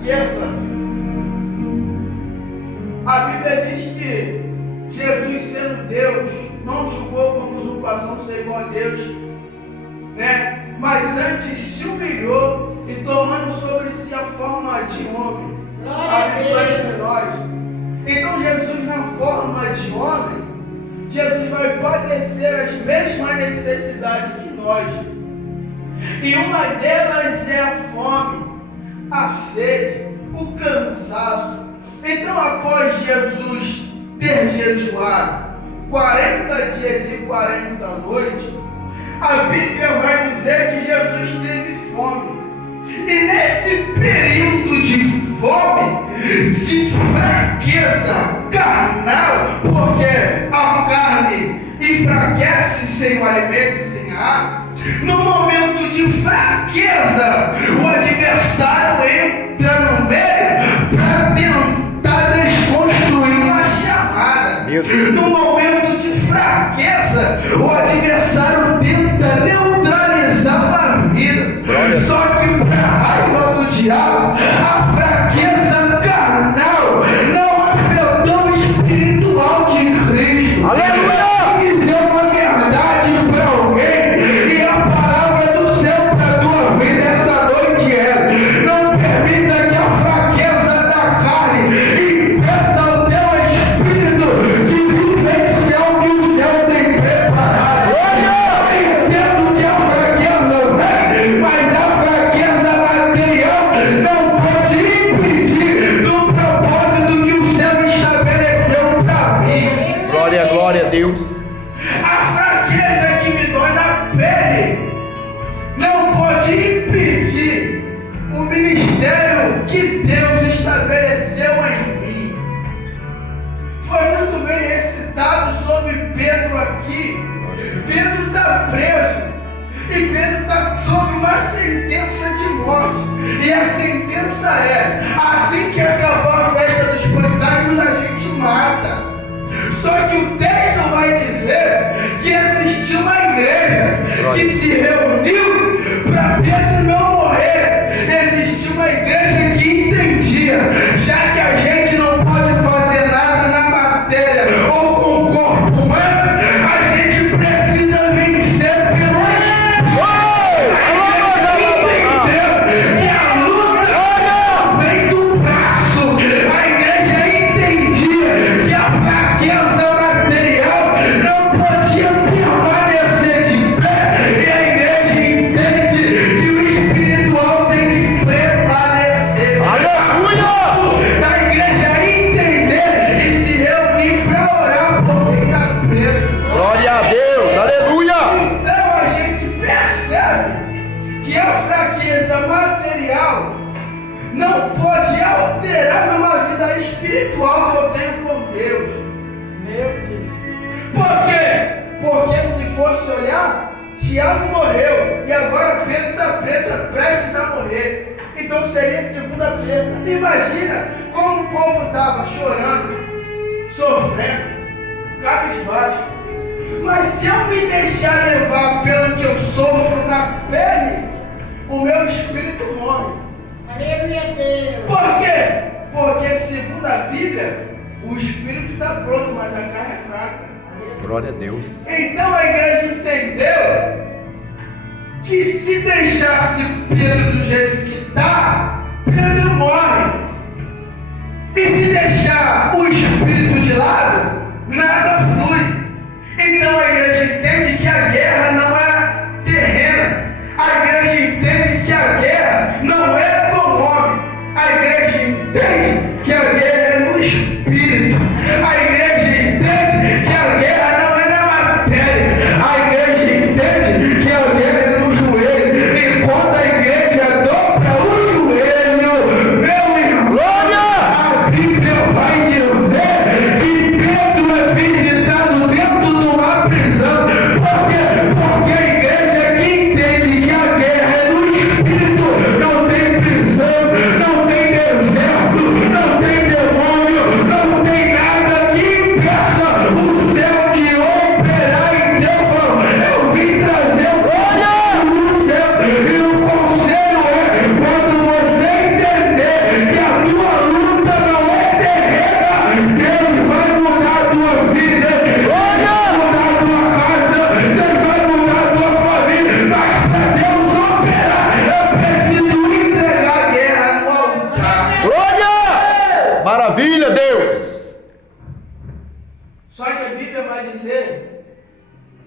fraqueza. A Bíblia diz que Jesus, sendo Deus, não julgou como usurpação ser igual a Deus, né? Mas antes se humilhou e tomando sobre si a forma de homem, habitou entre nós. Então Jesus, na forma de homem, Jesus vai padecer as mesmas necessidades que nós. E uma delas é a fome, a sede, o cansaço. Então, após Jesus ter jejuado 40 dias e 40 noites, a Bíblia vai dizer que Jesus teve fome. E nesse período de fome, de fraqueza carnal, porque a carne enfraquece sem o alimento e sem a água, no momento de fraqueza, o adversário entra no meio para tentar desconstruir uma chamada. No momento de fraqueza, o adversário tenta neutralizar uma vida. Só que para a raiva do diabo, a fraqueza carnal não afetou o espiritual de Cristo. Aleluia! Dizer uma verdade para alguém, e a palavra do céu para a tua vida essa noite é: não permita que a fraqueza da carne impeça o teu espírito de vivenciar o que o céu tem preparado. Eu entendo que a fraqueza vem, mas a fraqueza material não pode impedir do propósito que o céu estabeleceu para mim. Glória, glória a Deus. A fraqueza que me dói na pele não pode impedir o ministério que Deus estabeleceu em mim. Foi muito bem recitado sobre Pedro aqui. Pedro está preso e Pedro está sob uma sentença de morte. E a sentença é: assim que acabar a festa dos pães asmos, a gente mata. Só que o texto vai dizer que existiu uma igreja que se reuniu para Pedro não morrer. Existiu uma igreja que entendia, já que a gente não pode fazer nada na matéria ou com o corpo humano, a gente precisa vencer pelo Espírito. Entendeu que a luta vem do braço. A igreja entendia que a fraqueza material não podia permanecer de pé, e a igreja entende que o espiritual tem que prevalecer. Aleluia! A igreja entender e se reunir para orar por quem está preso. Glória a Deus. Aleluia! Então a gente percebe que a fraqueza material não pode alterar numa vida espiritual que eu tenho com Deus. Por quê? Porque se fosse olhar, Tiago morreu e agora Pedro está preso, prestes a morrer. Então seria segunda-feira. Imagina como o povo estava chorando, sofrendo, cabisbaixo. Mas se eu me deixar levar pelo que eu sofro na pele, o meu espírito morre. Aleluia, Deus. Por quê? Porque segundo a Bíblia, o espírito está pronto, mas a carne é fraca. Glória a Deus. Então a igreja entendeu que se deixasse Pedro do jeito que está, Pedro morre. E se deixar o espírito de lado, nada flui. Então a igreja entende que a guerra não é terrena. A igreja entende que a guerra não é com o homem. A igreja entende que a guerra é no espírito. A igreja entende que a guerra não é na matéria. A igreja entende que a guerra é no joelho. E quando a igreja dobra o joelho, Maravilha, Deus! Só que a Bíblia vai dizer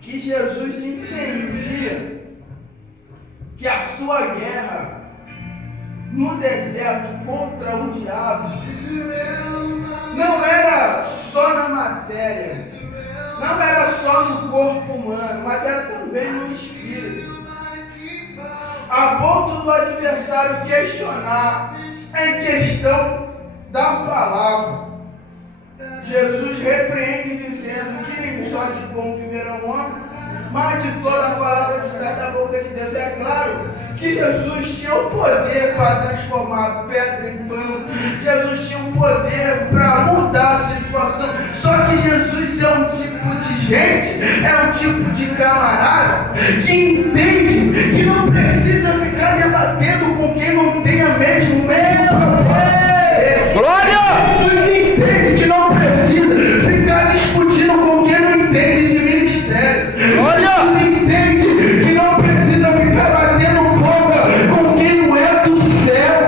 que Jesus entendia que a sua guerra no deserto contra o diabo não era só na matéria, não era só no corpo humano, mas era também no espírito. A ponto do adversário questionar em questão da palavra. Jesus repreende dizendo que nem só de pão viverá o homem, mas de toda a palavra que sai da boca de Deus. É claro que Jesus tinha o poder para transformar pedra em pão. Jesus tinha o poder para mudar a situação. Só que Jesus é um tipo de gente, é um tipo de camarada que entende que não precisa ficar debatendo com quem não tem o mesmo propósito. Glória! Jesus entende que não precisa ficar discutindo com quem não entende de ministério. Glória! Jesus entende que não precisa ficar batendo boca com quem não é do céu.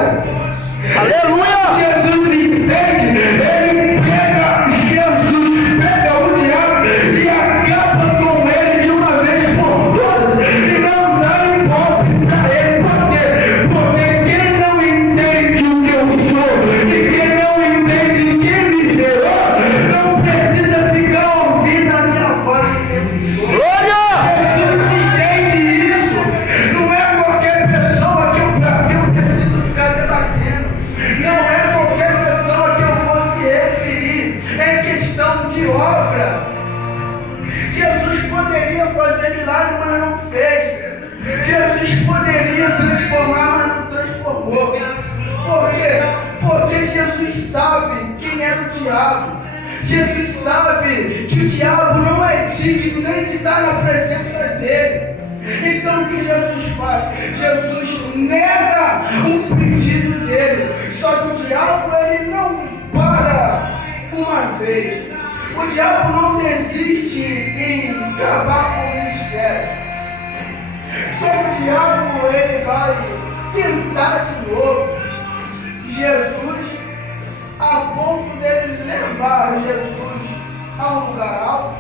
Aleluia! Jesus entende, ele pega o diabo e acaba com ele de uma vez por todas. E não dá ibope para ele. Por quê? Porque quem não entende o que eu sou e quem não entende quem me gerou, não precisa ficar ouvindo a minha voz o tempo todo. Glória! Jesus entende isso. Não é qualquer pessoa que eu preciso ficar debatendo. Não é qualquer pessoa que eu vou se referir. É questão de obra. Jesus poderia fazer milagre, mas não fez. Jesus poderia transformar, mas não transformou. Por quê? Porque Jesus sabe quem é o diabo. Jesus sabe que o diabo não é digno nem de estar na presença dele. Então o que Jesus faz? Jesus nega um pedido dele. Só que o diabo ele não para uma vez. O diabo não desiste em acabar com o ministério. Só que o diabo ele vai tentar de novo. Jesus, a ponto dele levar Jesus a um lugar alto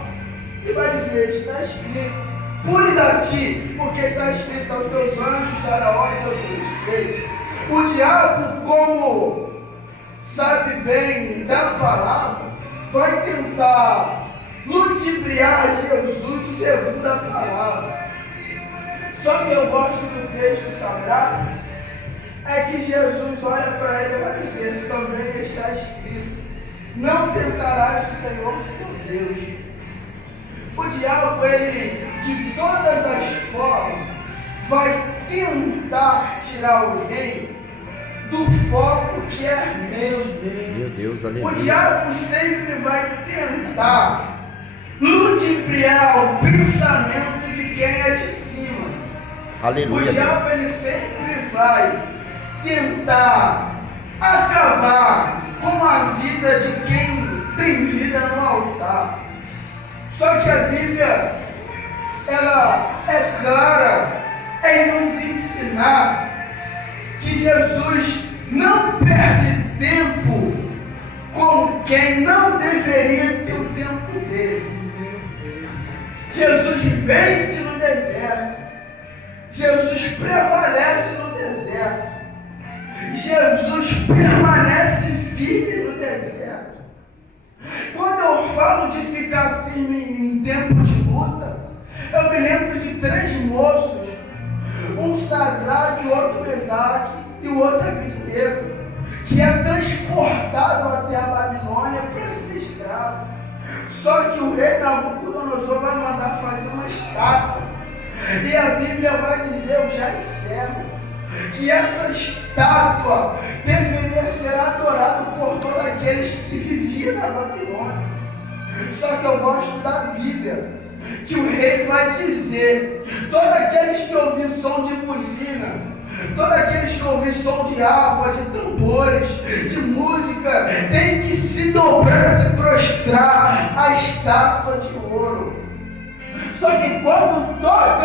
e vai dizer: está escrito, pule daqui, porque está escrito aos teus anjos dará ordem ao teu respeito. O diabo, como sabe bem da palavra, vai tentar ludibriar Jesus segundo a palavra. Só que eu gosto do texto sagrado, é que Jesus olha para ele e vai dizer: também está escrito, não tentarás o Senhor teu Deus. O diabo, ele, de todas as formas, vai tentar tirar alguém do foco que é Deus. Meu Deus, O aleluia! diabo sempre vai tentar ludibriar o pensamento de quem é de cima. O Aleluia! diabo ele sempre vai tentar acabar com a vida de quem tem vida no altar. Só que a Bíblia ela é clara em nos ensinar que Jesus não perde tempo com quem não deveria ter o tempo dele. Jesus vence no deserto. Jesus prevalece no deserto. Jesus permanece firme no deserto. Quando eu falo de ficar firme em tempo de luta, eu me lembro de 3 moços, um Sadraque, o outro Mesaque e o outro Abednego, que é transportado até a Babilônia para ser escravo. Só que o rei Nabucodonosor vai mandar fazer uma estátua. E a Bíblia vai dizer, eu já encerro, que essa estátua deveria ser adorada por todos aqueles que viviam na Babilônia. Só que eu gosto da Bíblia, que o rei vai dizer: todos aqueles que ouvir som de buzina, todos aqueles que ouvir som de harpa, de tambores, de música, tem que se dobrar, se prostrar à estátua de ouro. Só que quando toca